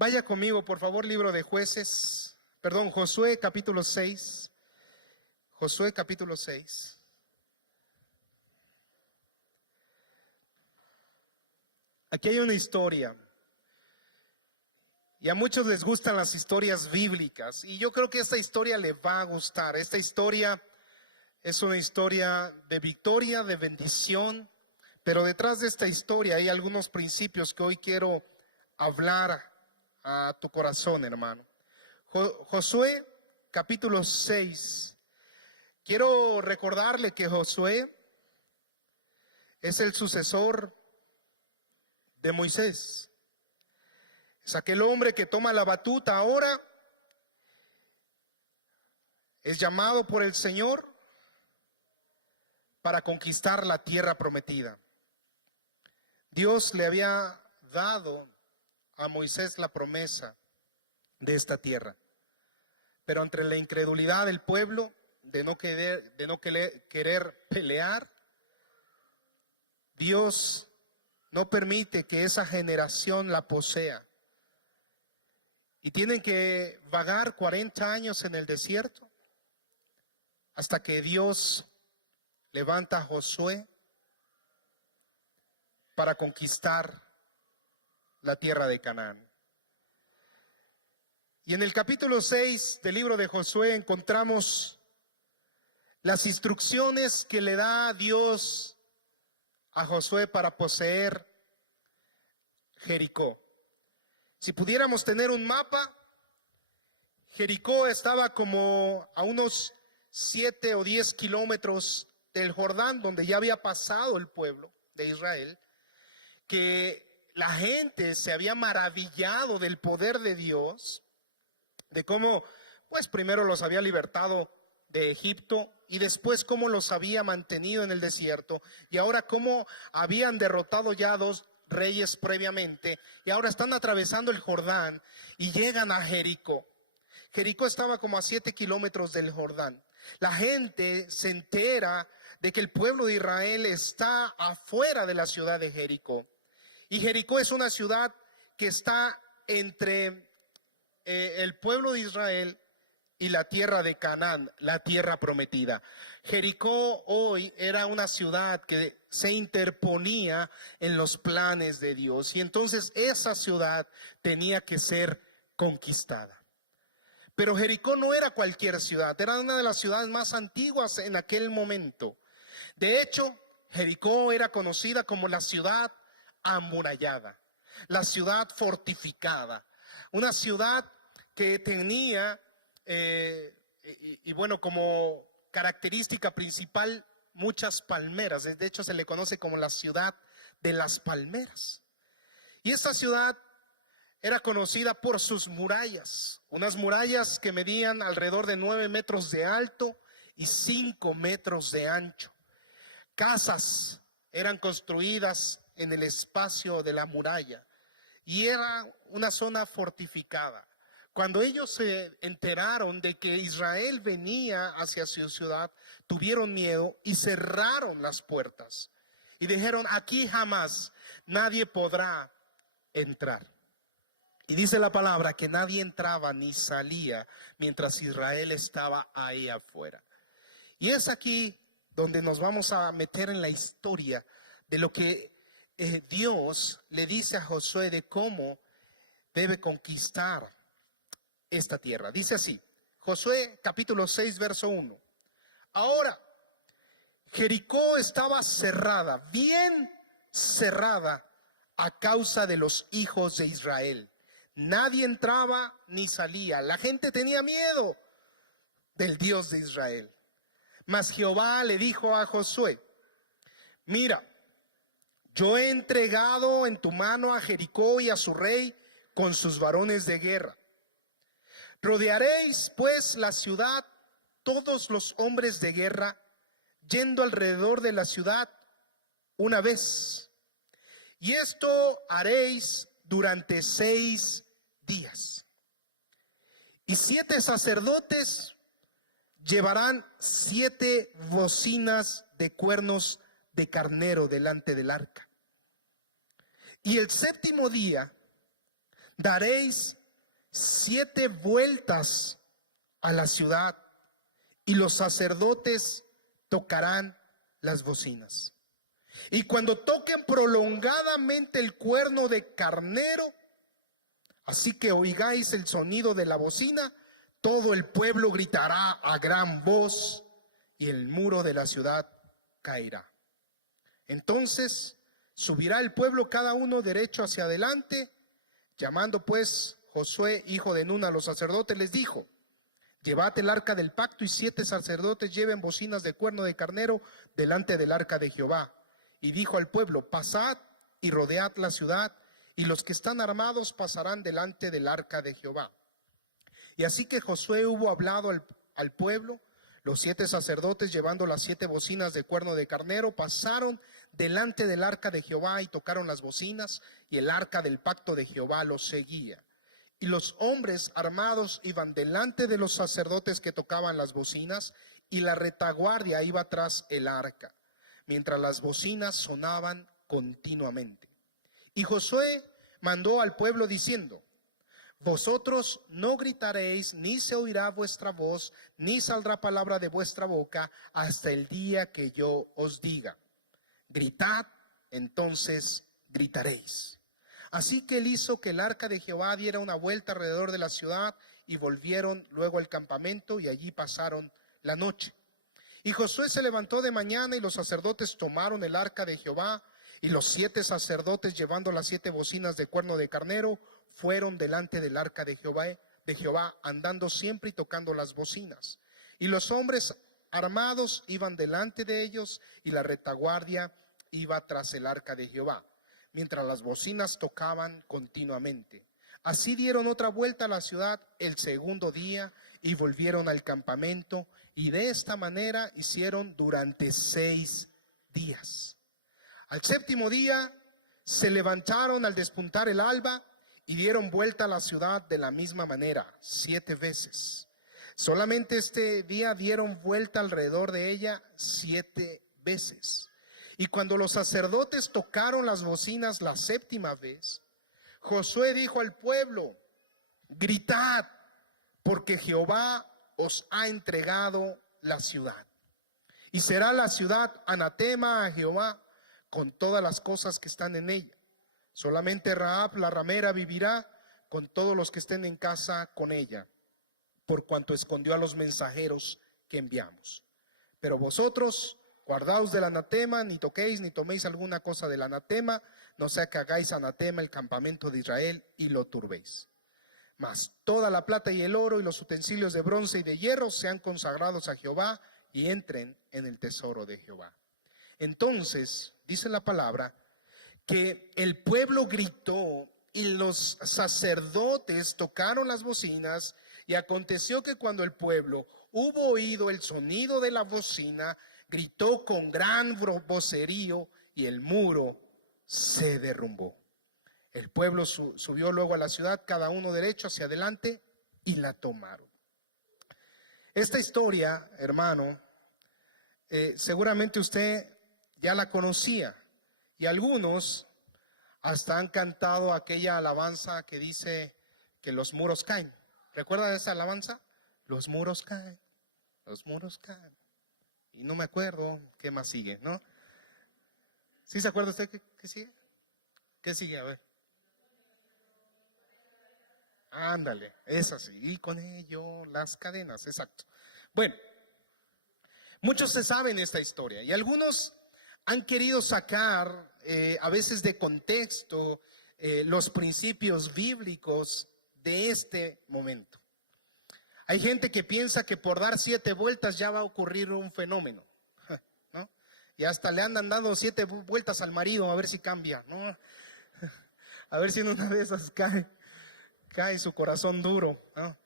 Vaya conmigo, por favor, libro de Josué capítulo 6. Josué capítulo 6. Aquí hay una historia. Y a muchos les gustan las historias bíblicas. Y yo creo que esta historia le va a gustar. Esta historia es una historia de victoria, de bendición. Pero detrás de esta historia hay algunos principios que hoy quiero hablar a tu corazón, hermano. Josué capítulo 6. Quiero recordarle que Josué es el sucesor de Moisés. Es aquel hombre que toma la batuta ahora. Es llamado por el Señor para conquistar la tierra prometida. Dios le había dado a Moisés la promesa de esta tierra. Pero entre la incredulidad del pueblo, de no querer pelear, Dios no permite que esa generación la posea. Y tienen que vagar 40 años en el desierto hasta que Dios levanta a Josué para conquistar la tierra de Canaán. Y en el capítulo 6 del libro de Josué encontramos las instrucciones que le da Dios a Josué para poseer Jericó. Si pudiéramos tener un mapa, Jericó estaba como a unos 7 o 10 kilómetros del Jordán, donde ya había pasado el pueblo de Israel, que la gente se había maravillado del poder de Dios, de cómo, pues primero los había libertado de Egipto y después cómo los había mantenido en el desierto, y ahora cómo habían derrotado ya a 2 reyes previamente, y ahora están atravesando el Jordán y llegan a Jericó. Jericó estaba como a 7 kilómetros del Jordán. La gente se entera de que el pueblo de Israel está afuera de la ciudad de Jericó. Y Jericó es una ciudad que está entre el pueblo de Israel y la tierra de Canaán, la tierra prometida. Jericó hoy era una ciudad que se interponía en los planes de Dios, y entonces esa ciudad tenía que ser conquistada. Pero Jericó no era cualquier ciudad, era una de las ciudades más antiguas en aquel momento. De hecho, Jericó era conocida como la ciudad amurallada, la ciudad fortificada, una ciudad que tenía bueno, como característica principal muchas palmeras. De hecho se le conoce como la ciudad de las palmeras. Y esta ciudad era conocida por sus murallas, unas murallas que medían alrededor de 9 metros de alto y 5 metros de ancho. Casas eran construidas en el espacio de la muralla y era una zona fortificada. Cuando ellos se enteraron de que Israel venía hacia su ciudad, tuvieron miedo y cerraron las puertas. Y dijeron, aquí jamás nadie podrá entrar. Y dice la palabra que nadie entraba ni salía mientras Israel estaba ahí afuera. Y es aquí donde nos vamos a meter en la historia de lo que Dios le dice a Josué de cómo debe conquistar esta tierra. Dice así, Josué capítulo 6 verso 1. Ahora, Jericó estaba cerrada, bien cerrada, a causa de los hijos de Israel. Nadie entraba ni salía. La gente tenía miedo del Dios de Israel. Mas Jehová le dijo a Josué, mira, yo he entregado en tu mano a Jericó y a su rey con sus varones de guerra. Rodearéis pues la ciudad, todos los hombres de guerra, yendo alrededor de la ciudad una vez. Y esto haréis durante 6 días. Y 7 sacerdotes llevarán 7 bocinas de cuernos de carnero delante del arca. Y el 7º día daréis 7 vueltas a la ciudad y los sacerdotes tocarán las bocinas. Y cuando toquen prolongadamente el cuerno de carnero, así que oigáis el sonido de la bocina, todo el pueblo gritará a gran voz y el muro de la ciudad caerá. Entonces subirá el pueblo cada uno derecho hacia adelante. Llamando pues Josué, hijo de Nun, a los sacerdotes, les dijo: llevad el arca del pacto y 7 sacerdotes lleven bocinas de cuerno de carnero delante del arca de Jehová. Y dijo al pueblo: pasad y rodead la ciudad, y los que están armados pasarán delante del arca de Jehová. Y así que Josué hubo hablado al pueblo, los 7 sacerdotes llevando las 7 bocinas de cuerno de carnero pasaron delante del arca de Jehová y tocaron las bocinas, y el arca del pacto de Jehová los seguía. Y los hombres armados iban delante de los sacerdotes que tocaban las bocinas, y la retaguardia iba tras el arca, mientras las bocinas sonaban continuamente. Y Josué mandó al pueblo diciendo: vosotros no gritaréis, ni se oirá vuestra voz, ni saldrá palabra de vuestra boca hasta el día que yo os diga: gritad, entonces gritaréis. Así que él hizo que el arca de Jehová diera una vuelta alrededor de la ciudad, y volvieron luego al campamento, y allí pasaron la noche. Y Josué se levantó de mañana, y los sacerdotes tomaron el arca de Jehová, y los 7 sacerdotes, llevando las 7 bocinas de cuerno de carnero, fueron delante del arca de Jehová, andando siempre y tocando las bocinas. Y los hombres armados iban delante de ellos, y la retaguardia iba tras el arca de Jehová, mientras las bocinas tocaban continuamente. Así dieron otra vuelta a la ciudad el segundo día, y volvieron al campamento, y de esta manera hicieron durante 6 días. Al 7º día se levantaron al despuntar el alba, y dieron vuelta a la ciudad de la misma manera, 7 veces. Solamente este día dieron vuelta alrededor de ella 7 veces. Y cuando los sacerdotes tocaron las bocinas la 7ª vez, Josué dijo al pueblo: gritad, porque Jehová os ha entregado la ciudad. Y será la ciudad anatema a Jehová con todas las cosas que están en ella. Solamente Rahab la ramera vivirá, con todos los que estén en casa con ella, por cuanto escondió a los mensajeros que enviamos. Pero vosotros guardaos del anatema, ni toquéis ni toméis alguna cosa del anatema, no sea que hagáis anatema el campamento de Israel y lo turbéis. Mas toda la plata y el oro y los utensilios de bronce y de hierro sean consagrados a Jehová, y entren en el tesoro de Jehová. Entonces, dice la palabra, que el pueblo gritó y los sacerdotes tocaron las bocinas, y aconteció que cuando el pueblo hubo oído el sonido de la bocina, gritó con gran vocerío, y el muro se derrumbó. El pueblo subió luego a la ciudad, cada uno derecho hacia adelante, y la tomaron. Esta historia, hermano, seguramente usted ya la conocía, y algunos hasta han cantado aquella alabanza que dice que los muros caen. ¿Recuerdan esa alabanza? Los muros caen, los muros caen. Y no me acuerdo qué más sigue, ¿no? ¿Sí se acuerda usted qué sigue? ¿Qué sigue? A ver. Ándale, es así. Y con ello las cadenas, exacto. Bueno, muchos se saben esta historia, y algunos han querido sacar a veces de contexto los principios bíblicos de este momento. Hay gente que piensa que por dar 7 vueltas ya va a ocurrir un fenómeno, ¿no? Y hasta le andan dando 7 vueltas al marido a ver si cambia, ¿no? A ver si en una de esas cae su corazón duro, ¿no?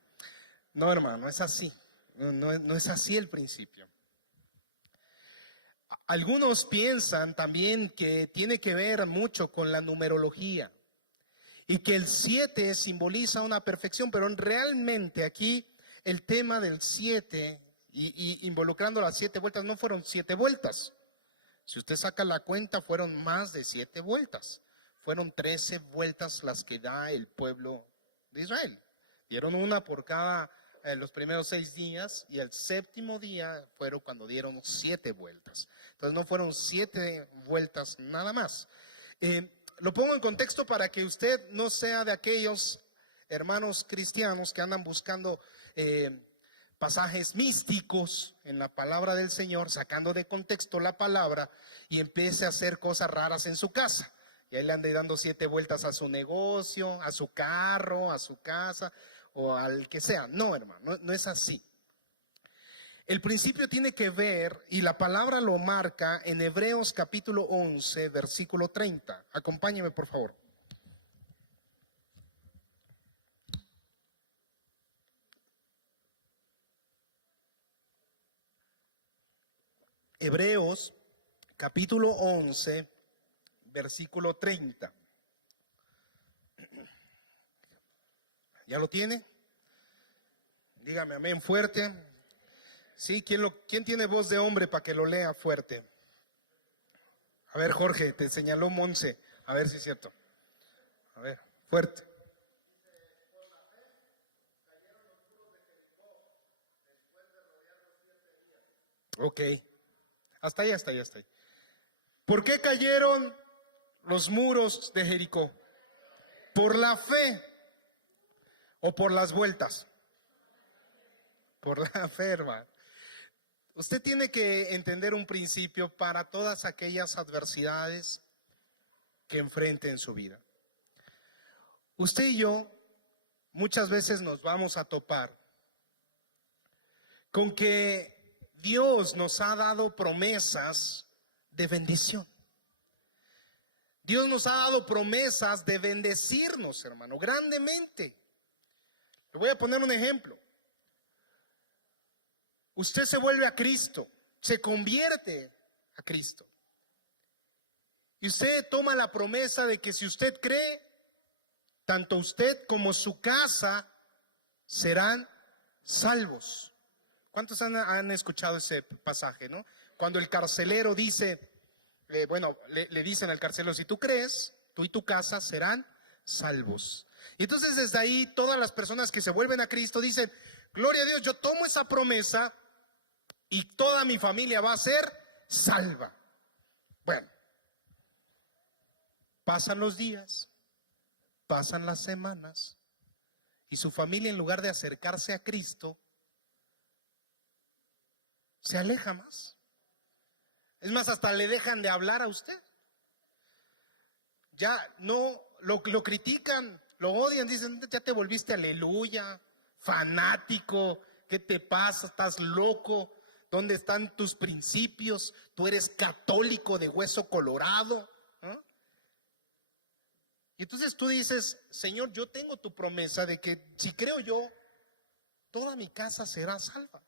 No, hermano, es así. No es así el principio. Algunos piensan también que tiene que ver mucho con la numerología, y que el 7 simboliza una perfección, pero realmente aquí el tema del 7 y involucrando las 7 vueltas no fueron 7 vueltas. Si usted saca la cuenta, fueron más de 7 vueltas. fueron 13 vueltas las que da el pueblo de Israel. Dieron una por cada los primeros 6 días, y el séptimo día fueron cuando dieron 7 vueltas. Entonces no fueron 7 vueltas nada más. Lo pongo en contexto para que usted no sea de aquellos hermanos cristianos que andan buscando pasajes místicos en la palabra del Señor, sacando de contexto la palabra, y empiece a hacer cosas raras en su casa. Y ahí le ande dando 7 vueltas a su negocio, a su carro, a su casa o al que sea. No, hermano, no es así. El principio tiene que ver, y la palabra lo marca en Hebreos capítulo 11, versículo 30. Acompáñeme, por favor. Hebreos capítulo 11, versículo 30. ¿Ya lo tiene? Dígame amén fuerte. Sí, ¿quién tiene voz de hombre para que lo lea fuerte? A ver, Jorge, te señaló Monse. A ver si es cierto. A ver, fuerte. Ok. Hasta ahí, hasta ahí, hasta ahí. ¿Por qué cayeron los muros de Jericó? ¿Por la fe o por las vueltas? Por la fe, hermano. Usted tiene que entender un principio para todas aquellas adversidades que enfrente en su vida. Usted y yo muchas veces nos vamos a topar con que Dios nos ha dado promesas de bendición. Dios nos ha dado promesas de bendecirnos, hermano, grandemente. Le voy a poner un ejemplo. Usted se vuelve a Cristo, se convierte a Cristo. Y usted toma la promesa de que si usted cree, tanto usted como su casa serán salvos. ¿Cuántos han escuchado ese pasaje, no? Cuando el carcelero dice, le dicen al carcelero, si tú crees, tú y tu casa serán salvos. Y entonces desde ahí todas las personas que se vuelven a Cristo dicen, gloria a Dios, yo tomo esa promesa y toda mi familia va a ser salva. Bueno, pasan los días, pasan las semanas, y su familia, en lugar de acercarse a Cristo, se aleja más. Es más, hasta le dejan de hablar a usted. Ya no lo critican, lo odian, dicen, ya te volviste aleluya, fanático, ¿qué te pasa? ¿Estás loco? ¿Dónde están tus principios? Tú eres católico de hueso colorado. ¿Eh? Y entonces tú dices, Señor, yo tengo tu promesa de que si creo yo, toda mi casa será salva.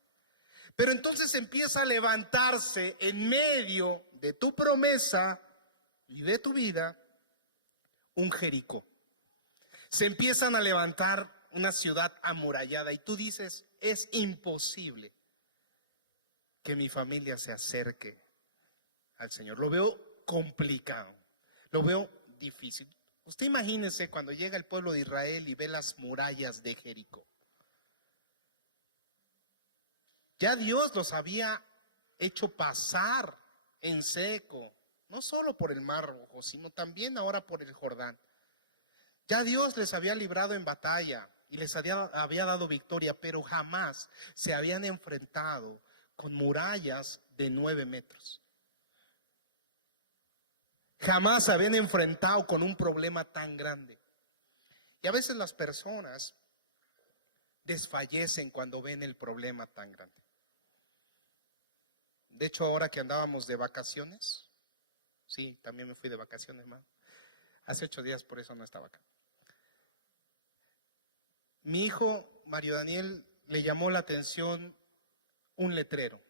Pero entonces empieza a levantarse en medio de tu promesa y de tu vida un Jericó. Se empiezan a levantar una ciudad amurallada y tú dices, es imposible que mi familia se acerque al Señor. Lo veo complicado, lo veo difícil. Usted imagínese cuando llega el pueblo de Israel y ve las murallas de Jericó. Ya Dios los había hecho pasar en seco, no solo por el Mar Rojo, sino también ahora por el Jordán. Ya Dios les había librado en batalla y les había dado victoria, pero jamás se habían enfrentado con murallas de 9 metros. Jamás se habían enfrentado con un problema tan grande. Y a veces las personas desfallecen cuando ven el problema tan grande. De hecho, ahora que andábamos de vacaciones, sí, también me fui de vacaciones, hermano. Hace 8 días, por eso no estaba acá. Mi hijo, Mario Daniel, le llamó la atención un letrero,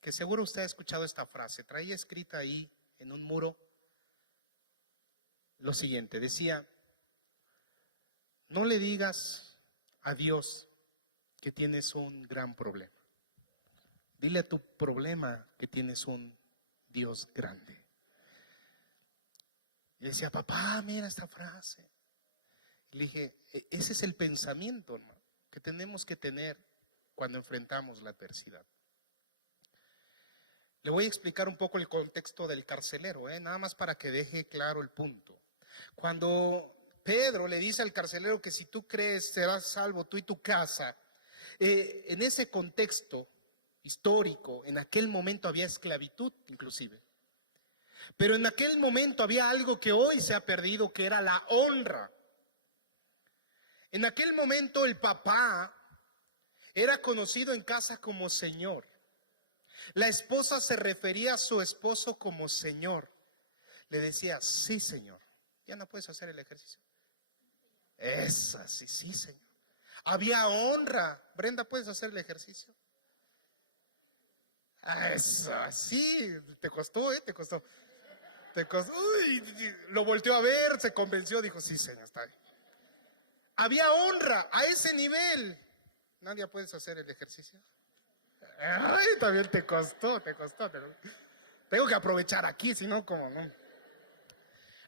que seguro usted ha escuchado esta frase. Traía escrita ahí en un muro lo siguiente, decía, no le digas a Dios que tienes un gran problema. Dile a tu problema que tienes un Dios grande. Y decía, papá, mira esta frase. Y le dije, ese es el pensamiento, hermano, que tenemos que tener cuando enfrentamos la adversidad. Le voy a explicar un poco el contexto del carcelero, nada más para que deje claro el punto. Cuando Pedro le dice al carcelero que si tú crees serás salvo tú y tu casa, en ese contexto histórico, en aquel momento había esclavitud inclusive. Pero en aquel momento había algo que hoy se ha perdido, que era la honra. En aquel momento el papá era conocido en casa como señor. La esposa se refería a su esposo como señor. Le decía, sí, señor. ¿Ya no puedes hacer el ejercicio? Esa, sí, sí, señor. Había honra. Brenda, ¿puedes hacer el ejercicio? Esa, sí. Te costó, te costó. Te costó. Uy, lo volteó a ver, se convenció, dijo, sí, señor, está bien. Había honra a ese nivel. ¿Nadie puedes hacer el ejercicio? Ay, también te costó. Tengo que aprovechar aquí, si no, como no.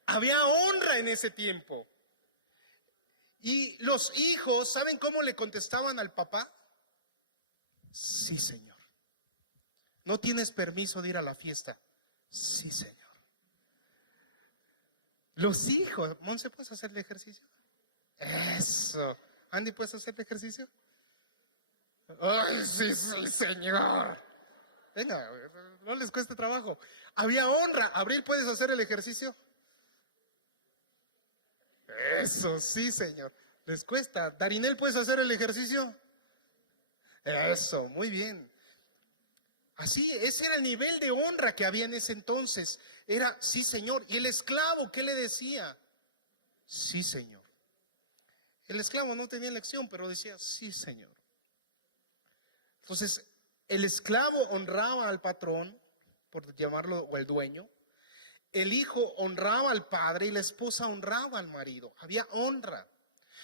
Había honra en ese tiempo. Y los hijos, ¿saben cómo le contestaban al papá? Sí, señor. ¿No tienes permiso de ir a la fiesta? Sí, señor. Los hijos, Monse, ¿puedes hacer el ejercicio? Eso. Andy, ¿puedes hacer el ejercicio? Ay, sí, sí, señor. Venga, no les cueste trabajo. Había honra. Abril, ¿puedes hacer el ejercicio? Eso, sí, señor. Les cuesta. Darinel, ¿puedes hacer el ejercicio? Eso, muy bien. Así, ese era el nivel de honra que había en ese entonces. Era, sí, señor. Y el esclavo, ¿qué le decía? Sí, señor. El esclavo no tenía elección, pero decía, sí, señor. Entonces, el esclavo honraba al patrón, por llamarlo, o el dueño. El hijo honraba al padre y la esposa honraba al marido. Había honra.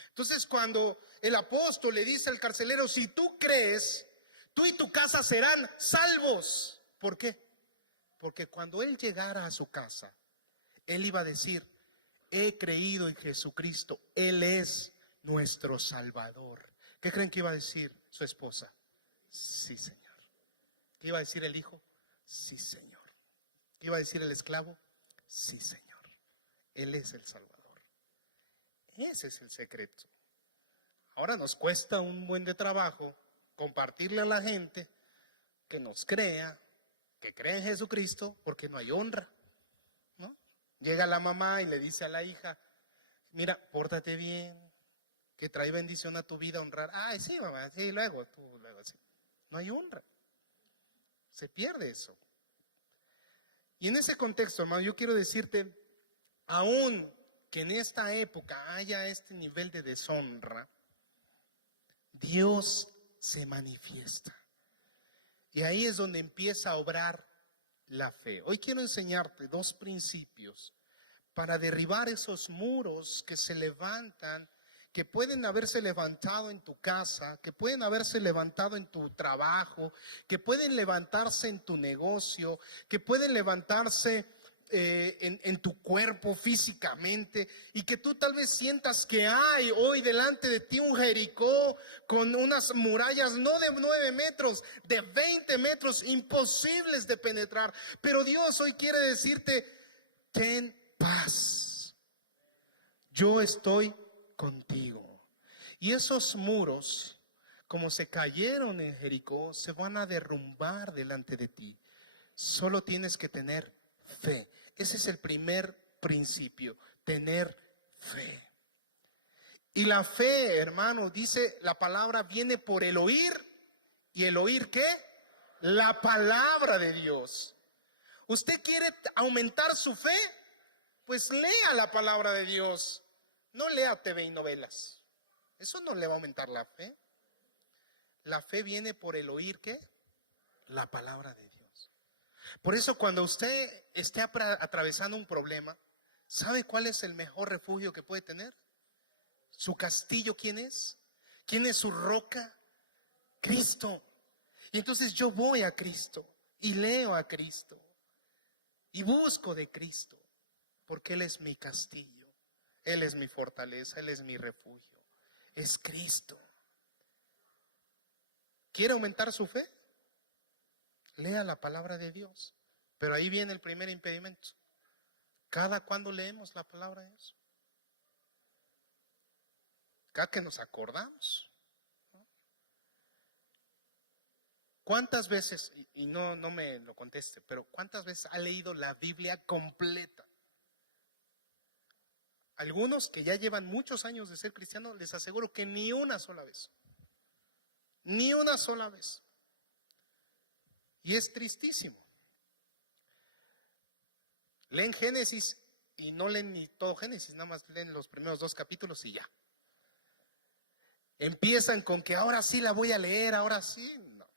Entonces, cuando el apóstol le dice al carcelero, si tú crees, tú y tu casa serán salvos. ¿Por qué? Porque cuando él llegara a su casa, él iba a decir, he creído en Jesucristo, Él es nuestro Salvador. ¿Qué creen que iba a decir su esposa? Sí, señor. ¿Qué iba a decir el hijo? Sí, señor. ¿Qué iba a decir el esclavo? Sí, señor. Él es el Salvador. Ese es el secreto. Ahora nos cuesta un buen de trabajo compartirle a la gente que nos crea, que cree en Jesucristo, porque no hay honra, ¿no? Llega la mamá y le dice a la hija, mira, pórtate bien, que trae bendición a tu vida, honrar. Ay, sí, mamá, sí, luego, sí. No hay honra. Se pierde eso. Y en ese contexto, hermano, yo quiero decirte, aún que en esta época haya este nivel de deshonra, Dios se manifiesta. Y ahí es donde empieza a obrar la fe. Hoy quiero enseñarte dos principios para derribar esos muros que se levantan, que pueden haberse levantado en tu casa, que pueden haberse levantado en tu trabajo, que pueden levantarse en tu negocio, que pueden levantarse en tu cuerpo físicamente, y que tú tal vez sientas que hay hoy delante de ti un Jericó con unas murallas no de 9 metros, de 20 metros, imposibles de penetrar. Pero Dios hoy quiere decirte, ten paz, yo estoy contigo. Y esos muros, como se cayeron en Jericó, se van a derrumbar delante de ti. Solo tienes que tener fe. Ese es el primer principio, tener fe. Y la fe, hermano, dice la palabra, viene por el oír. ¿Y el oír qué? La palabra de Dios. ¿Usted quiere aumentar su fe? Pues lea la palabra de Dios. No lea TV y novelas. Eso no le va a aumentar la fe. La fe viene por el oír ¿qué? La palabra de Dios. Por eso cuando usted esté atravesando un problema, ¿sabe cuál es el mejor refugio que puede tener? ¿Su castillo quién es? ¿Quién es su roca? Cristo. Y entonces yo voy a Cristo y leo a Cristo y busco de Cristo. porque Él es mi castillo, Él es mi fortaleza, Él es mi refugio, es Cristo. ¿Quiere aumentar su fe? Lea la palabra de Dios. Pero ahí viene el primer impedimento. ¿Cada cuándo leemos la palabra de Dios? Cada que nos acordamos. ¿Cuántas veces, y no me lo conteste, pero cuántas veces ha leído la Biblia completa? Algunos que ya llevan muchos años de ser cristianos, les aseguro que ni una sola vez. Ni una sola vez. Y es tristísimo. Leen Génesis y no leen ni todo Génesis, nada más leen los primeros 2 capítulos y ya. Empiezan con que ahora sí la voy a leer, ahora sí. No.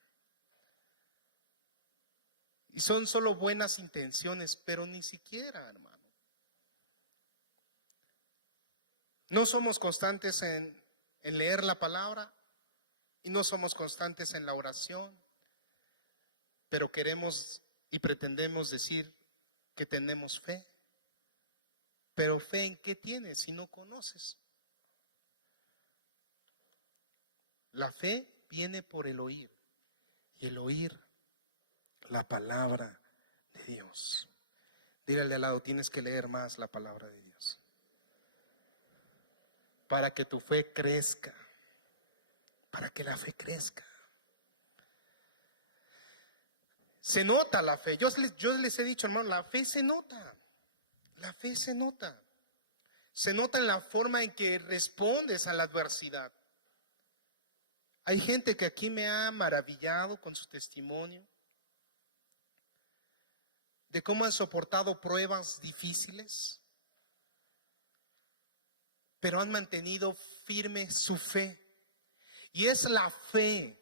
Y son solo buenas intenciones, pero ni siquiera, hermano. No somos constantes en leer la palabra y no somos constantes en la oración, pero queremos y pretendemos decir que tenemos fe. Pero fe ¿en qué tienes si no conoces? La fe viene por el oír, y el oír la palabra de Dios. Dile al lado, tienes que leer más la palabra de Dios para que tu fe crezca, para que la fe crezca. Se nota la fe. Yo les he dicho, hermano, la fe se nota. La fe se nota. Se nota en la forma en que respondes a la adversidad. Hay gente que aquí me ha maravillado con su testimonio de cómo han soportado pruebas difíciles, pero han mantenido firme su fe. Y es la fe,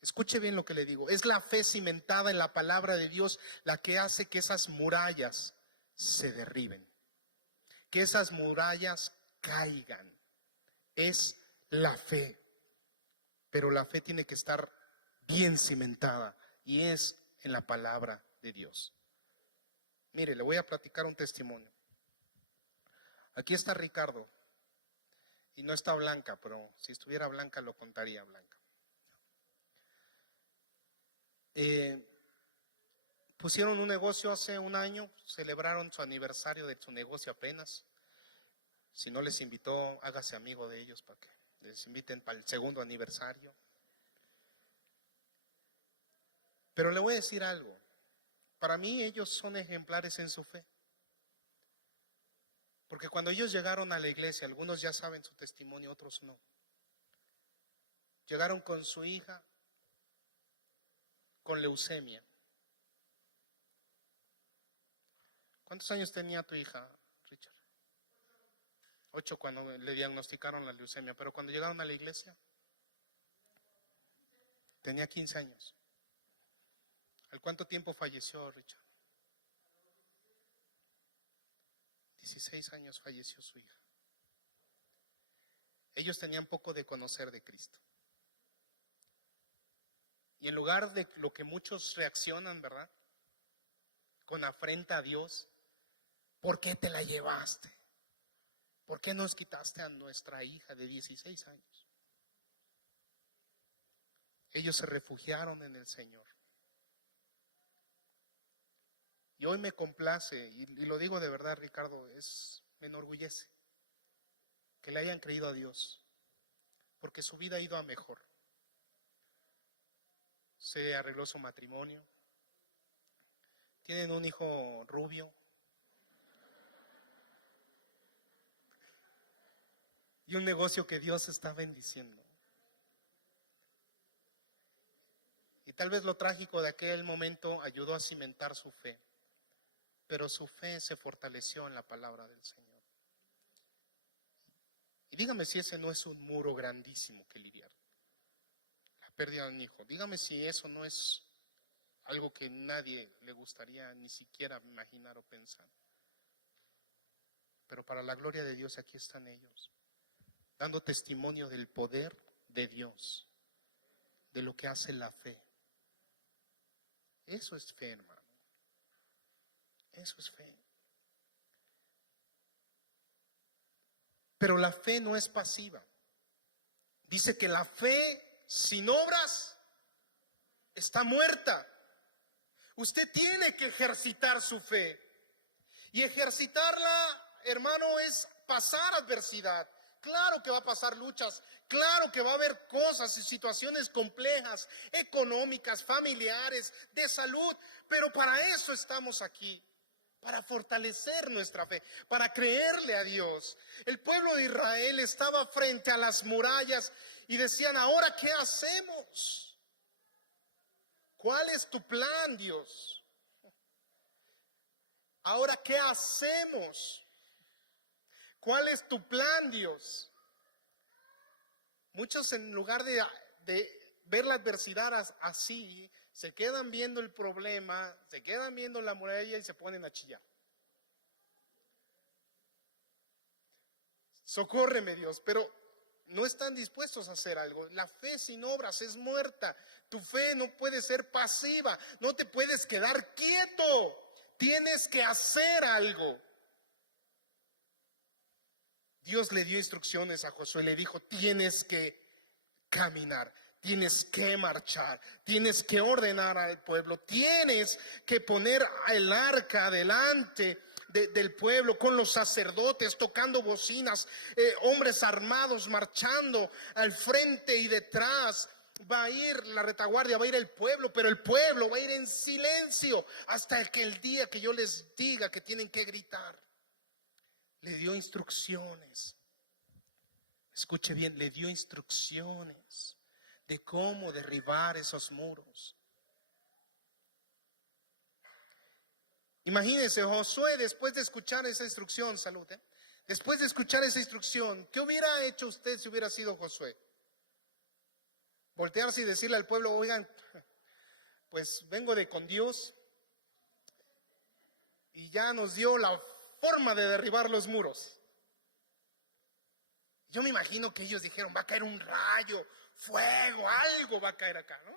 escuche bien lo que le digo, es la fe cimentada en la palabra de Dios la que hace que esas murallas se derriben, que esas murallas caigan. Es la fe, pero la fe tiene que estar bien cimentada y es en la palabra de Dios. Mire, le voy a platicar un testimonio. Aquí está Ricardo y no está Blanca, pero si estuviera Blanca lo contaría Blanca. Pusieron un negocio hace un año, celebraron su aniversario de su negocio apenas. Si no les invitó, hágase amigo de ellos para que les inviten para el segundo aniversario. Pero le voy a decir algo. Para mí ellos son ejemplares en su fe. Porque cuando ellos llegaron a la iglesia, algunos ya saben su testimonio, otros no. Llegaron con su hija con leucemia. ¿Cuántos años tenía tu hija, Richard? 8 cuando le diagnosticaron la leucemia, pero cuando llegaron a la iglesia, tenía 15 años. ¿Al cuánto tiempo falleció Richard? 16 años falleció su hija. Ellos tenían poco de conocer de Cristo. Y en lugar de lo que muchos reaccionan, ¿verdad? Con afrenta a Dios, ¿por qué te la llevaste? ¿Por qué nos quitaste a nuestra hija de 16 años? Ellos se refugiaron en el Señor. Y hoy me complace, y lo digo de verdad, Ricardo, me enorgullece que le hayan creído a Dios, porque su vida ha ido a mejor. Se arregló su matrimonio, tienen un hijo rubio, y un negocio que Dios está bendiciendo. Y tal vez lo trágico de aquel momento ayudó a cimentar su fe, pero su fe se fortaleció en la palabra del Señor. Y dígame si ese no es un muro grandísimo que lidiar, la pérdida de un hijo. Dígame si eso no es algo que nadie le gustaría ni siquiera imaginar o pensar. Pero para la gloria de Dios aquí están ellos, dando testimonio del poder de Dios, de lo que hace la fe. Eso es fe, hermano. Eso es fe. Pero la fe no es pasiva. Dice que la fe sin obras está muerta. Usted tiene que ejercitar su fe. Y ejercitarla, hermano, es pasar adversidad. Claro que va a pasar luchas, claro que va a haber cosas y situaciones complejas, económicas, familiares, de salud, pero para eso estamos aquí, para fortalecer nuestra fe, para creerle a Dios. El pueblo de Israel estaba frente a las murallas y decían: ¿ahora qué hacemos? ¿Cuál es tu plan, Dios? ¿Ahora qué hacemos? ¿Cuál es tu plan, Dios? Muchos, en lugar de ver la adversidad así, se quedan viendo el problema, se quedan viendo la muralla y se ponen a chillar. Socórreme, Dios, pero no están dispuestos a hacer algo. La fe sin obras es muerta. Tu fe no puede ser pasiva, no te puedes quedar quieto, tienes que hacer algo. Dios le dio instrucciones a Josué, le dijo: tienes que caminar, tienes que marchar, tienes que ordenar al pueblo, tienes que poner el arca delante del pueblo, con los sacerdotes tocando bocinas, hombres armados marchando al frente y detrás. Va a ir la retaguardia, va a ir el pueblo, pero el pueblo va a ir en silencio hasta que el día que yo les diga que tienen que gritar. Le dio instrucciones. Escuche bien, le dio instrucciones de cómo derribar esos muros. Imagínense, Josué, después de escuchar esa instrucción, después de escuchar esa instrucción, ¿qué hubiera hecho usted si hubiera sido Josué? Voltearse y decirle al pueblo: oigan, pues vengo de con Dios y ya nos dio la forma de derribar los muros. Yo me imagino que ellos dijeron: va a caer un rayo, fuego, algo va a caer acá, ¿no?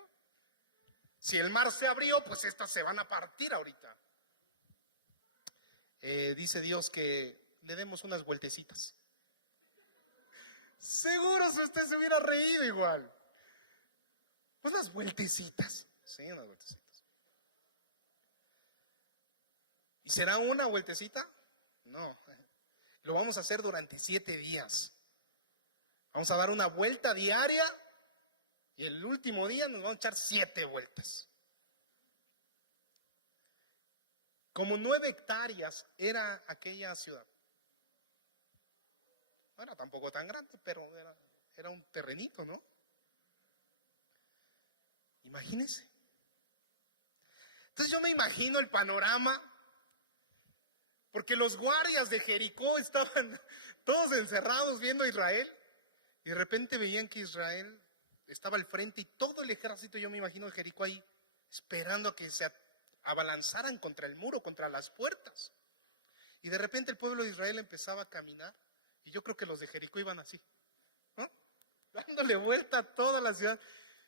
Si el mar se abrió, pues estas se van a partir ahorita. Dice Dios que le demos unas vueltecitas. Seguro si usted se hubiera reído igual. Unas vueltecitas. Sí, unas vueltecitas. ¿Y será una vueltecita? No. Lo vamos a hacer durante 7 días. Vamos a dar una vuelta diaria y el último día nos vamos a echar 7 vueltas. Como 9 hectáreas era aquella ciudad. No era tampoco tan grande, pero era un terrenito, ¿no? Imagínense. Entonces yo me imagino el panorama, porque los guardias de Jericó estaban todos encerrados viendo a Israel, y de repente veían que Israel estaba al frente y todo el ejército, yo me imagino, de Jericó ahí, esperando a que se abalanzaran contra el muro, contra las puertas. Y de repente el pueblo de Israel empezaba a caminar, y yo creo que los de Jericó iban así, ¿no? Dándole vuelta a toda la ciudad,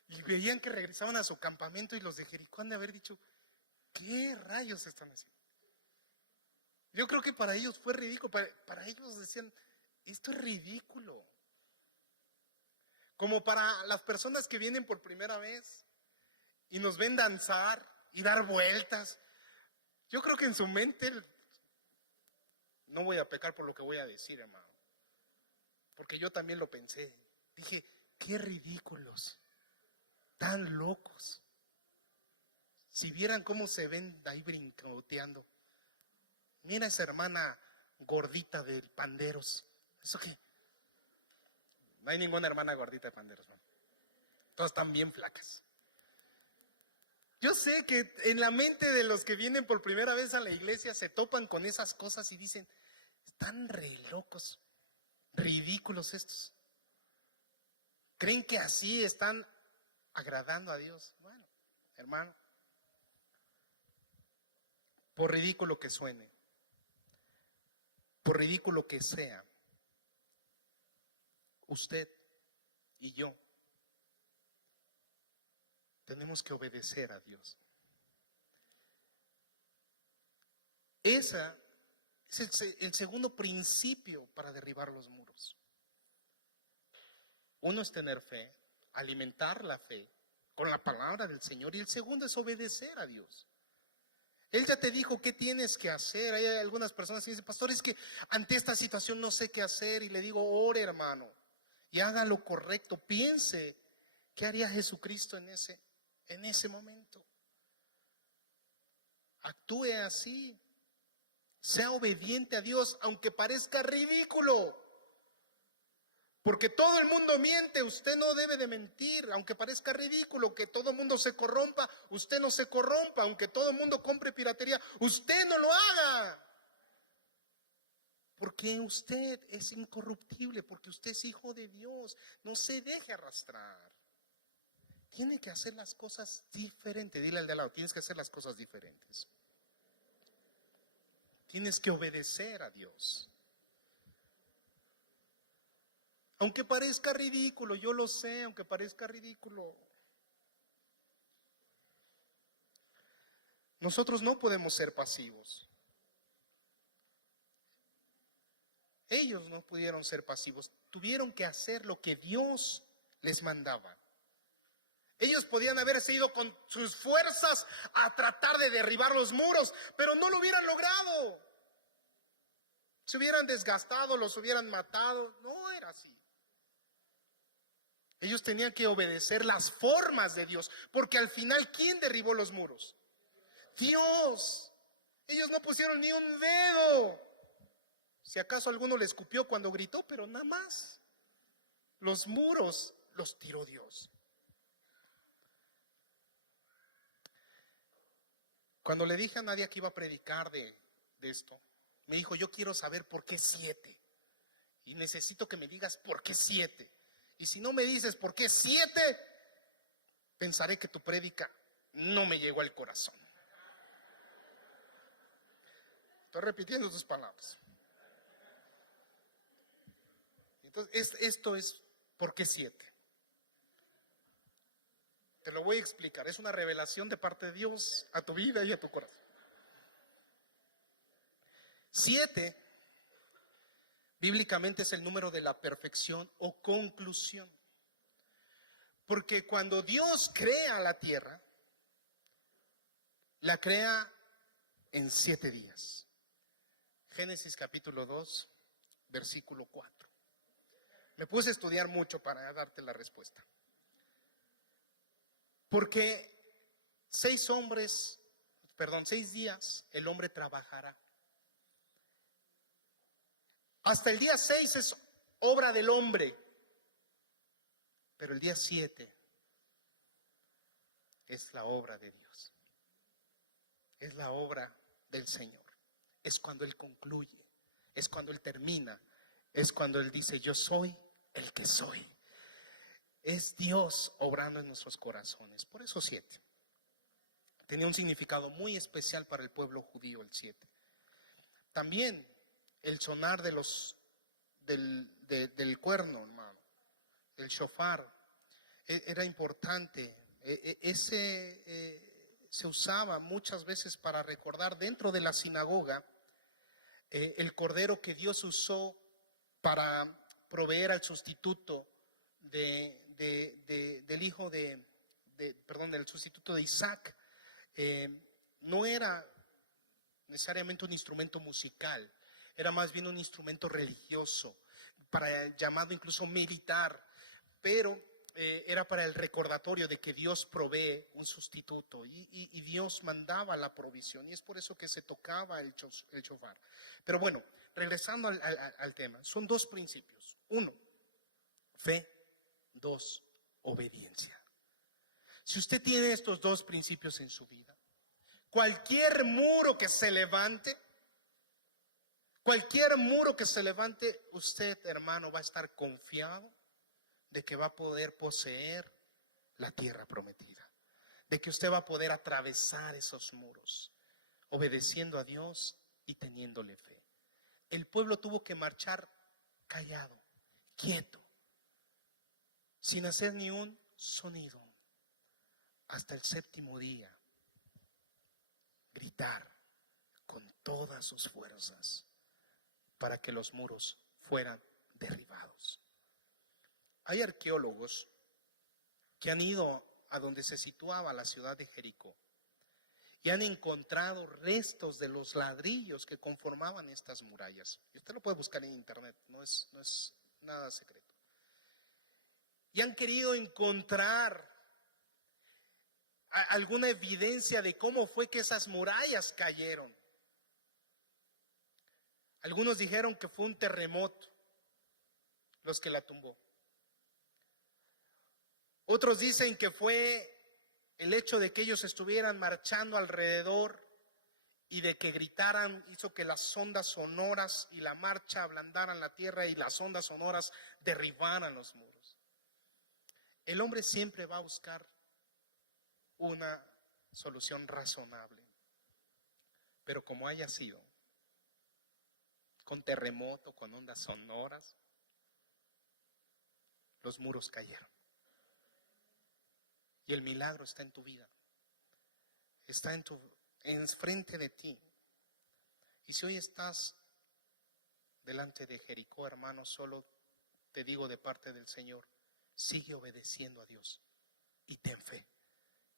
y veían que regresaban a su campamento, y los de Jericó han de haber dicho: ¿qué rayos están haciendo? Yo creo que para ellos fue ridículo, para ellos decían: esto es ridículo. Como para las personas que vienen por primera vez y nos ven danzar y dar vueltas. Yo creo que en su mente, no voy a pecar por lo que voy a decir, hermano, porque yo también lo pensé. Dije: qué ridículos, tan locos. Si vieran cómo se ven ahí brincoteando. Mira esa hermana gordita de panderos. ¿Eso qué? No hay ninguna hermana gordita de panderos, ¿no? Todas están bien flacas. Yo sé que en la mente de los que vienen por primera vez a la iglesia se topan con esas cosas y dicen: están re locos, ridículos estos. ¿Creen que así están agradando a Dios? Bueno, hermano, por ridículo que suene, por ridículo que sea, usted y yo tenemos que obedecer a Dios. Esa Es el segundo principio para derribar los muros. Uno es tener fe, alimentar la fe con la palabra del Señor, y el segundo es obedecer a Dios. Él ya te dijo qué tienes que hacer. Hay algunas personas que dicen, pastor, es que ante esta situación no sé qué hacer, y le digo, ore, hermano, y haga lo correcto. Piense qué haría Jesucristo en ese momento. Actúe así, sea obediente a Dios, aunque parezca ridículo. Porque todo el mundo miente, usted no debe de mentir, aunque parezca ridículo. Que todo el mundo se corrompa, usted no se corrompa. Aunque todo el mundo compre piratería, usted no lo haga. Porque usted es incorruptible, porque usted es hijo de Dios. No se deje arrastrar. Tiene que hacer las cosas diferentes. Dile al de al lado, tienes que hacer las cosas diferentes. Tienes que obedecer a Dios. Aunque parezca ridículo, yo lo sé, aunque parezca ridículo. Nosotros no podemos ser pasivos. Ellos no pudieron ser pasivos, tuvieron que hacer lo que Dios les mandaba. Ellos podían haberse ido con sus fuerzas a tratar de derribar los muros, pero no lo hubieran logrado. Se hubieran desgastado, los hubieran matado. No era así. Ellos tenían que obedecer las formas de Dios, porque al final, ¿quién derribó los muros? Dios. Ellos no pusieron ni un dedo. Si acaso alguno le escupió cuando gritó, pero nada más. Los muros los tiró Dios. Cuando le dije a Nadia que iba a predicar de esto, me dijo, yo quiero saber por qué 7. Y necesito que me digas por qué 7. Y si no me dices por qué 7, pensaré que tu prédica no me llegó al corazón. Estoy repitiendo tus palabras. Entonces, esto es por qué 7. Te lo voy a explicar. Es una revelación de parte de Dios a tu vida y a tu corazón. 7, bíblicamente, es el número de la perfección o conclusión. Porque cuando Dios crea la tierra, la crea en 7 días. Génesis capítulo 2, versículo 4. Me puse a estudiar mucho para darte la respuesta. Porque 6 días el hombre trabajará. Hasta el día 6 es obra del hombre. Pero el día 7 es la obra de Dios. Es la obra del Señor. Es cuando Él concluye. Es cuando Él termina. Es cuando Él dice, yo soy el que soy. Es Dios obrando en nuestros corazones. Por eso 7. Tenía un significado muy especial para el pueblo judío el 7. También el sonar del cuerno, hermano, el shofar, era importante. Se usaba muchas veces para recordar dentro de la sinagoga el cordero que Dios usó para proveer al sustituto del hijo del sustituto de Isaac. No era necesariamente un instrumento musical, era más bien un instrumento religioso, llamado incluso militar, pero era para el recordatorio de que Dios provee un sustituto y Dios mandaba la provisión, y es por eso que se tocaba el shofar. Pero bueno, regresando al tema, son 2 principios. 1, fe. 2, obediencia. Si usted tiene estos 2 principios en su vida, cualquier muro que se levante, usted, hermano, va a estar confiado de que va a poder poseer la tierra prometida, de que usted va a poder atravesar esos muros, obedeciendo a Dios y teniéndole fe. El pueblo tuvo que marchar callado, quieto, sin hacer ni un sonido, hasta el 7º día, gritar con todas sus fuerzas, para que los muros fueran derribados. Hay arqueólogos que han ido a donde se situaba la ciudad de Jericó y han encontrado restos de los ladrillos que conformaban estas murallas. Y usted lo puede buscar en internet, no es nada secreto. Y han querido encontrar alguna evidencia de cómo fue que esas murallas cayeron. Algunos dijeron que fue un terremoto los que la tumbó. Otros dicen que fue el hecho de que ellos estuvieran marchando alrededor y de que gritaran hizo que las ondas sonoras y la marcha ablandaran la tierra y las ondas sonoras derribaran los muros. El hombre siempre va a buscar una solución razonable, pero como haya sido, con terremoto, con ondas sonoras, los muros cayeron. Y el milagro está en tu vida, está en frente de ti. Y si hoy estás delante de Jericó, hermano, solo te digo de parte del Señor, sigue obedeciendo a Dios y ten fe,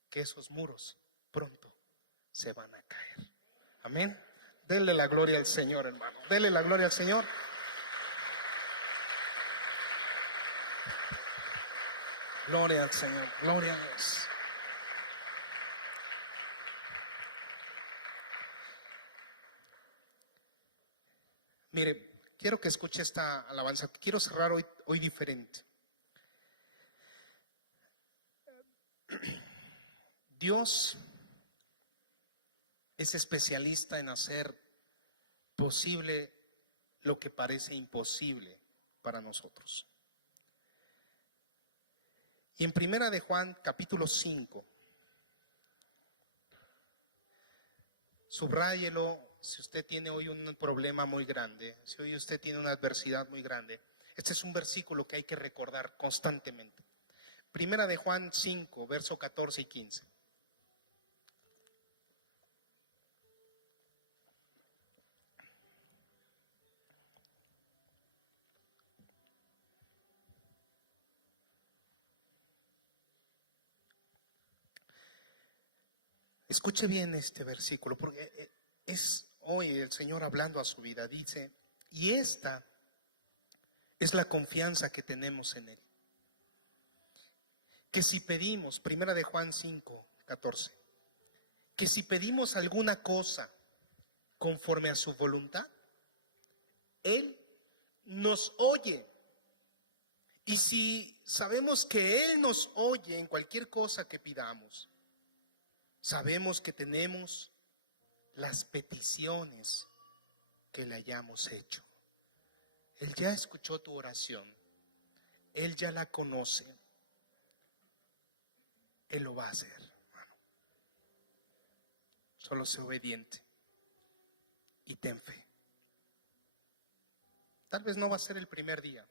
que esos muros pronto se van a caer. Amén. Denle la gloria al Señor, hermano. Denle la gloria al Señor. Gloria al Señor, gloria a Dios. Mire, quiero que escuche esta alabanza. Quiero cerrar hoy diferente. Dios es especialista en hacer posible lo que parece imposible para nosotros. Y en Primera de Juan, capítulo 5, subráyelo si usted tiene hoy un problema muy grande, si hoy usted tiene una adversidad muy grande. Este es un versículo que hay que recordar constantemente. Primera de Juan 5, verso 14 y 15. Escuche bien este versículo, porque es hoy el Señor hablando a su vida. Dice, y esta es la confianza que tenemos en Él. Que si pedimos, Primera de Juan 5, 14, que si pedimos alguna cosa conforme a su voluntad, Él nos oye. Y si sabemos que Él nos oye en cualquier cosa que pidamos, sabemos que tenemos las peticiones que le hayamos hecho. Él ya escuchó tu oración. Él ya la conoce. Él lo va a hacer, hermano. Solo sé obediente y ten fe. Tal vez no va a ser el primer día.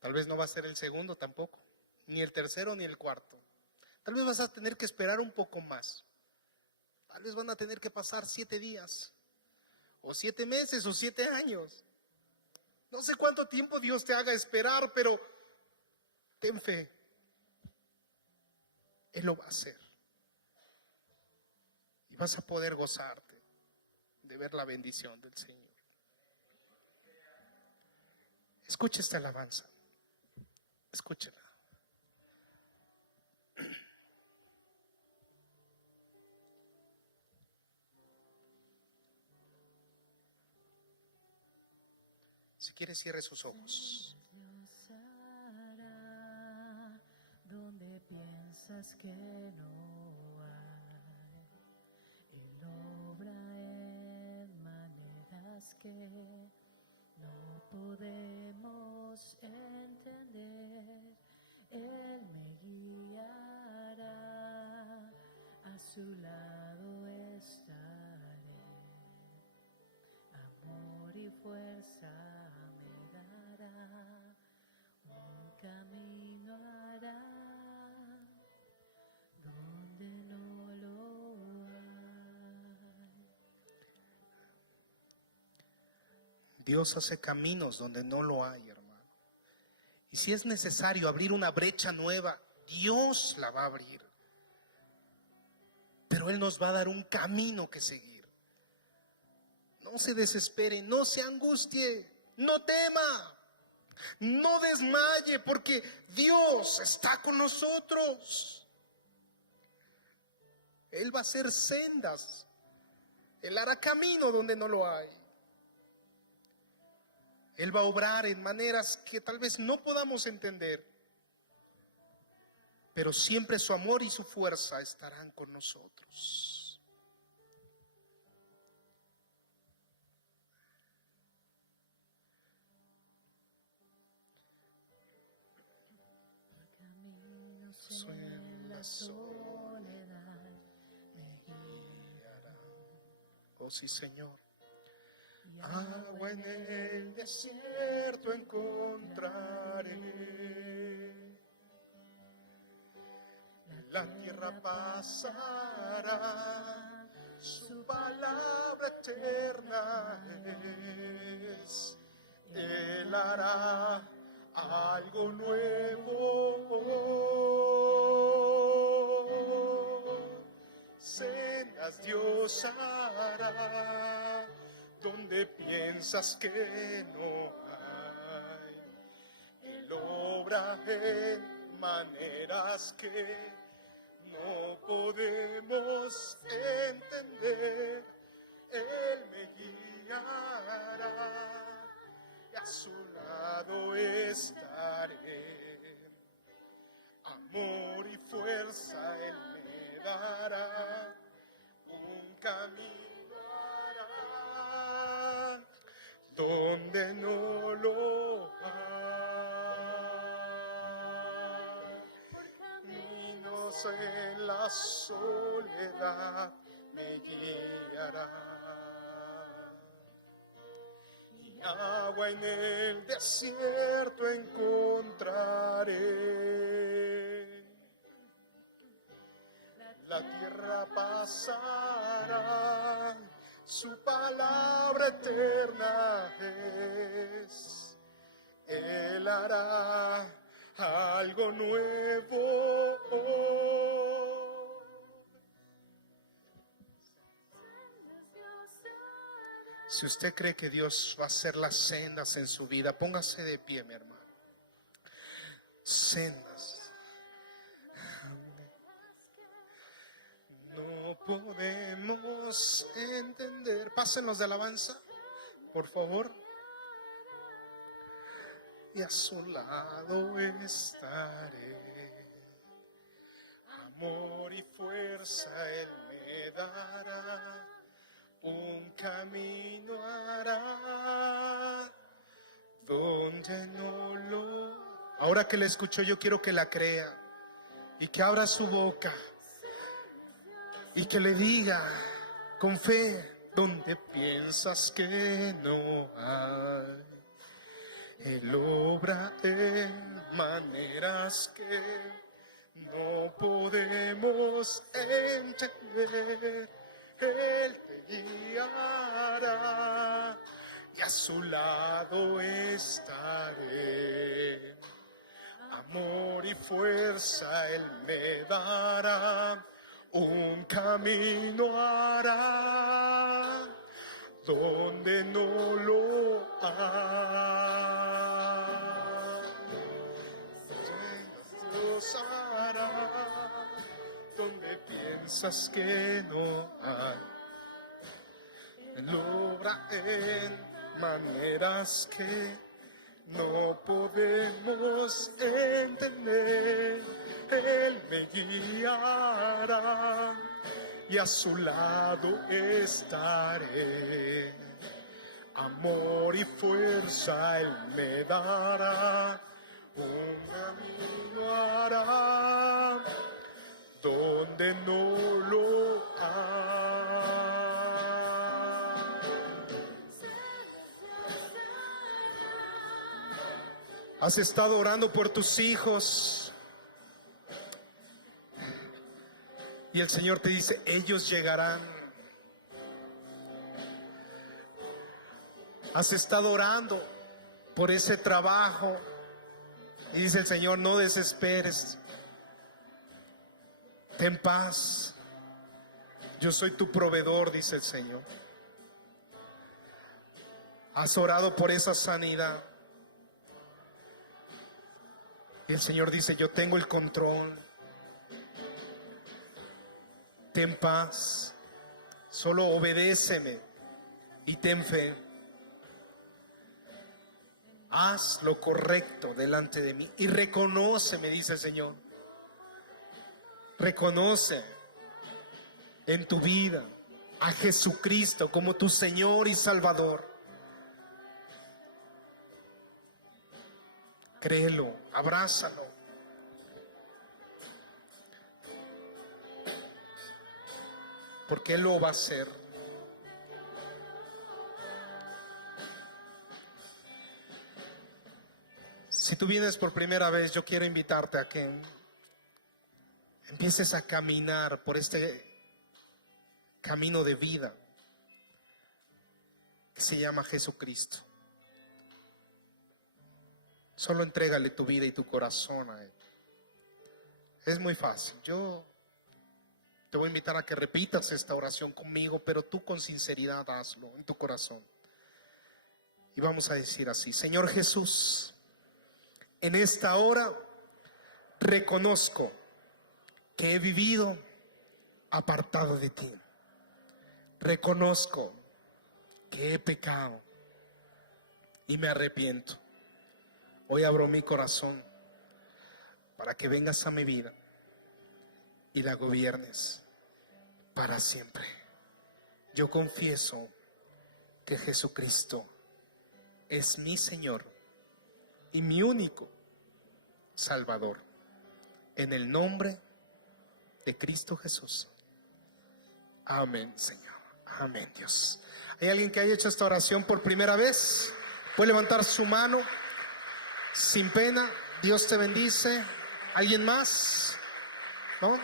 Tal vez no va a ser el segundo tampoco. Ni el tercero ni el cuarto. Tal vez vas a tener que esperar un poco más. Tal vez van a tener que pasar 7 días, o 7 meses, o 7 años. No sé cuánto tiempo Dios te haga esperar, pero ten fe. Él lo va a hacer. Y vas a poder gozarte de ver la bendición del Señor. Escucha esta alabanza. Escúchala. Si quiere, cierre sus ojos. Dios hará donde piensas que no hay. Él obra en maneras que no podemos entender. Él me guiará, a su lado estaré. Amor y fuerza me dará, un camino hará donde no lo hay. Dios hace caminos donde no lo hay, hermano. Y si es necesario abrir una brecha nueva, Dios la va a abrir. Pero Él nos va a dar un camino que seguir. No se desespere, no se angustie, no tema, no desmaye, porque Dios está con nosotros. Él va a hacer sendas, Él hará camino donde no lo hay. Él va a obrar en maneras que tal vez no podamos entender, pero siempre su amor y su fuerza estarán con nosotros. En la soledad me guiará. Oh sí, Señor. Agua en el desierto encontraré. La tierra pasará, su palabra eterna es. Él hará algo nuevo. Sendas Dios hará donde piensas que no hay. Él obra en maneras que no podemos entender. Él me guiará y a su lado estaré. Amor y fuerza Él me dará, un camino hará donde no lo hay. Por caminos en la soledad me guiará. Agua en el desierto encontraré. La tierra pasará, su palabra eterna es. Él hará algo nuevo. Si usted cree que Dios va a hacer las sendas en su vida, póngase de pie, mi hermano. Sendas. No podemos entender. Pásenlos de alabanza, por favor. Y a su lado estaré. Amor y fuerza Él me dará. Un camino hará donde no lo... Ahora que la escucho, yo quiero que la crea y que abra su boca y que le diga con fe: donde piensas que no hay, Él obra en maneras que no podemos entender. Él te guiará y a su lado estaré. Amor y fuerza Él me dará, un camino hará donde no lo hay. Dios hará donde piensas que no hay. Él obra en maneras que no podemos entender. Él me guiará y a su lado estaré. Amor y fuerza Él me dará, un camino hará donde no lo hay. Has estado orando por tus hijos y el Señor te dice: ellos llegarán. Has estado orando por ese trabajo y dice el Señor, no desesperes. Ten paz. Yo soy tu proveedor, dice el Señor. Has orado por esa sanidad. Y el Señor dice, yo tengo el control. Ten paz. Solo obedéceme y ten fe. Haz lo correcto delante de mí y reconoce, me dice el Señor. Reconoce en tu vida a Jesucristo como tu Señor y Salvador. Créelo, abrázalo. Porque Él lo va a hacer. Si tú vienes por primera vez, yo quiero invitarte a que empieces a caminar por este camino de vida que se llama Jesucristo. Solo entrégale tu vida y tu corazón a Él. Es muy fácil. Yo te voy a invitar a que repitas esta oración conmigo, pero tú con sinceridad hazlo en tu corazón. Y vamos a decir así: Señor Jesús, en esta hora reconozco que he vivido apartado de ti. Reconozco que he pecado y me arrepiento. Hoy abro mi corazón para que vengas a mi vida y la gobiernes para siempre. Yo confieso que Jesucristo es mi Señor y mi único Salvador. En el nombre de Cristo Jesús. Amén, Señor. Amén, Dios. ¿Hay alguien que haya hecho esta oración por primera vez? Puede levantar su mano sin pena. Dios te bendice. ¿Alguien más? ¿No?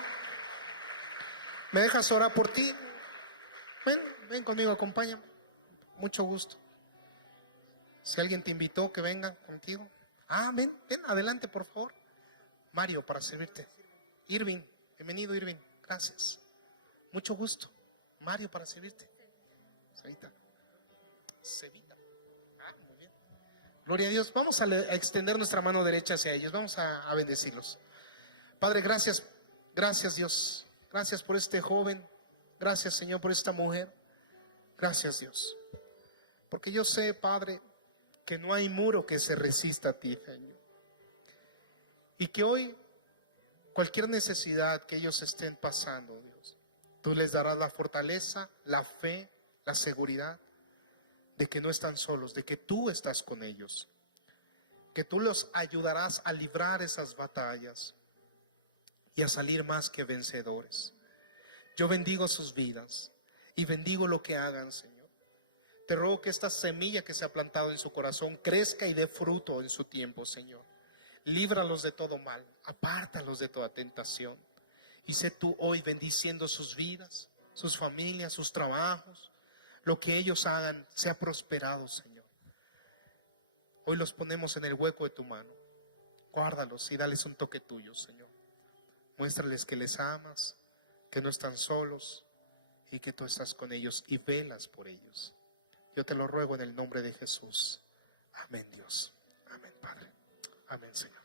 ¿Me dejas orar por ti? Ven conmigo, acompáñame. Mucho gusto. Si alguien te invitó, que venga contigo. Ven, adelante, por favor. Mario, para servirte. Irving, bienvenido, Irving. Gracias. Mucho gusto. Mario, para servirte. Cevita. Muy bien. Gloria a Dios. Vamos a extender nuestra mano derecha hacia ellos. Vamos a bendecirlos. Padre, gracias. Gracias, Dios. Gracias por este joven. Gracias, Señor, por esta mujer. Gracias, Dios. Porque yo sé, Padre, que no hay muro que se resista a ti, Señor. Y que hoy, cualquier necesidad que ellos estén pasando, Dios, tú les darás la fortaleza, la fe, la seguridad de que no están solos, de que tú estás con ellos, que tú los ayudarás a librar esas batallas y a salir más que vencedores. Yo bendigo sus vidas y bendigo lo que hagan, Señor. Te ruego que esta semilla que se ha plantado en su corazón crezca y dé fruto en su tiempo, Señor. Líbralos de todo mal, apártalos de toda tentación. Y sé tú hoy bendiciendo sus vidas, sus familias, sus trabajos. Lo que ellos hagan sea prosperado, Señor. Hoy los ponemos en el hueco de tu mano. Guárdalos y dales un toque tuyo, Señor. Muéstrales que les amas, que no están solos y que tú estás con ellos y velas por ellos. Yo te lo ruego en el nombre de Jesús. Amén, Dios. Amén, Padre. Amén, Señor.